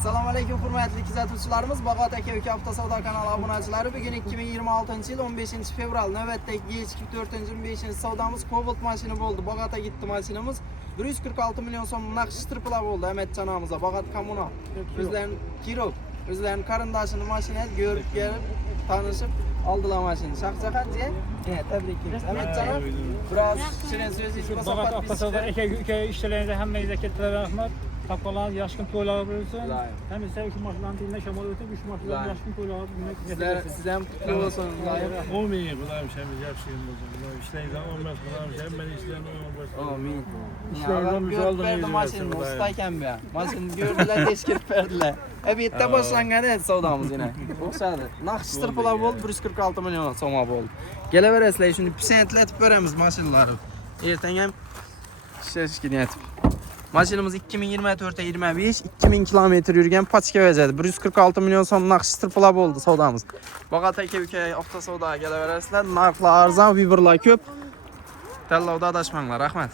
Assalomu alaykum hurmatli kuzatuvchilarimiz. Bag'ot aka uka avtosavdo kanali obunachilari. Bugun 2026-yil 15-fevral navbatdagi G24-5 savdomiz Cobalt mashina bo'ldi. Bag'otga gitdi mashinamiz. 146 million so'm naqd striplar bo'ldi. Amatjonamizga Bag'ot kommunal. Bizlarning Kirov, bizlarning qarindashini mashinasi ko'rib kelib, tanishib aldılar mashina. Shaqchaqatji. Tabriklaymiz. Amatjonam biroz shirin so'zingiz bo'lsa Bag'ot avtosavdo aka ishlaringizga hammangizga katta rahmat. Tapqalarınız yaşkın toylar olsun. Hem ise şu maçların dilinde şamal ötüp, şu maçların yaşkın toylar olsun. Sizden kutlu olsun. Olmayayım bularım şeyimiz yapışayım bularım. İşlerinizden olmaz bularım şeyim ben işlerini olmaz. Amin. İşlerinizden bir aldım. Verdi maşını ustayken be. Maşını gördüler teşkil verdiler. Ebiyette başlangan edi savdamız yine. Oxşadı. Nakşıtır pula oldu 146 milyon soma oldu. Geleveresler şimdi pisentletip veremiz maşınları. Erten hem işleşkin yetip. Maşinimiz 2024'te 25, 2000 kilometre yürüyen paçka vəzədir. 146 milyon son nakşıtır pula oldu savdamız. Bag'ot aka uka avtosavdoga geleveresler. Narxlar arzon, vibrlar ko'p. Tanlovda adashmanglar. Rahmat.